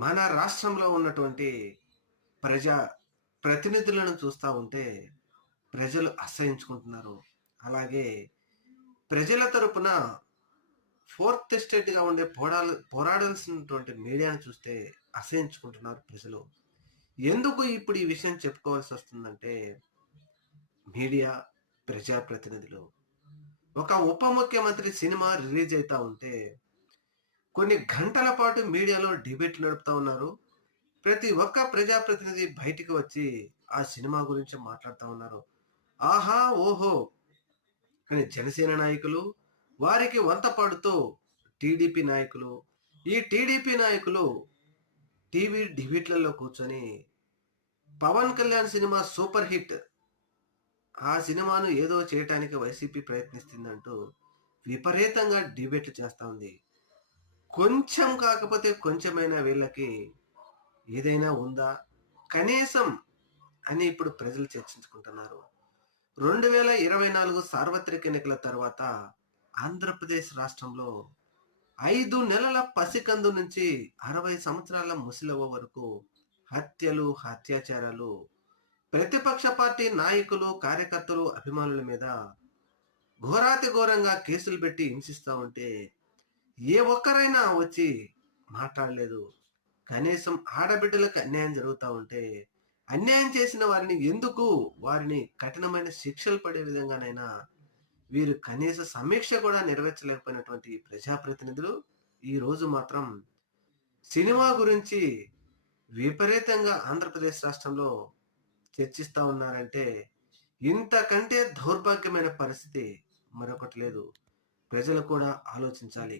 మన రాష్ట్రంలో ఉన్నటువంటి ప్రజా ప్రతినిధులను చూస్తా ఉంటే ప్రజలు అసహించుకుంటున్నారు. అలాగే ప్రజల తరపున ఫోర్త్ ఎస్టేట్‌గా ఉండే పోరాడాల్సినటువంటి మీడియాను చూస్తే అసహించుకుంటున్నారు ప్రజలు. ఎందుకు ఇప్పుడు ఈ విషయం చెప్పుకోవాల్సొస్తుందంటే మీడియా, ప్రజాప్రతినిధులు. ఒక ఉప ముఖ్యమంత్రి సినిమా రిలీజ్ అయితా ఉంటే కొన్ని గంటల పాటు మీడియాలో డిబేట్లు నడుపుతా ఉన్నారు. ప్రతి ఒక్క ప్రజాప్రతినిధి బయటికి వచ్చి ఆ సినిమా గురించి మాట్లాడుతా ఉన్నారు. ఆహా! ఓహో! అని జనసేన నాయకులు, వారికి వంత పాడుతూ టీడీపీ నాయకులు, ఈ టీడీపీ నాయకులు టీవీ డిబేట్‌లలో కూర్చొని 'Pavan Kalyan' cinema super hit. ఆ సినిమాను ఏదో చేయటానికి వైసీపీ ప్రయత్నిస్తుందంటూ విపరీతంగా డిబేట్‌లు చేస్తా ఉంది. కొంచెం కాకపోతే కొంచెమైనా వీళ్ళకి ఏదైనా ఉందా? కనీసం అని ఇప్పుడు ప్రజలు చర్చించుకుంటున్నారు. 2024 సార్వత్రిక ఎన్నికల తర్వాత ఆంధ్రప్రదేశ్ రాష్ట్రంలో 5 నెలల పసికందు నుంచి 60 సంవత్సరాల ముసలవ్వ వరకు హత్యలు, అత్యాచారాలు, ప్రతిపక్ష పార్టీ నాయకులు, కార్యకర్తలు, అభిమానుల మీద ఘోరాతి ఘోరంగా కేసులు పెట్టి హింసిస్తా ఉంటే ఏ ఒక్కరైనా వచ్చి మాట్లాడలేదు. కనీసం ఆడబిడ్డలకు అన్యాయం జరుగుతా ఉంటే, అన్యాయం చేసిన వారిని ఎందుకు వారిని కఠినమైన శిక్షలు పడే విధంగానైనా వీరు కనీస సమీక్ష కూడా నెరవేర్చలేకపోయినటువంటి ప్రజాప్రతినిధులు ఈరోజు మాత్రం సినిమా గురించి విపరీతంగా ఆంధ్రప్రదేశ్ రాష్ట్రంలో చర్చిస్తా ఉన్నారంటే, ఇంతకంటే దౌర్భాగ్యమైన పరిస్థితి మరొకటి లేదు. ప్రజలు కూడా ఆలోచించాలి.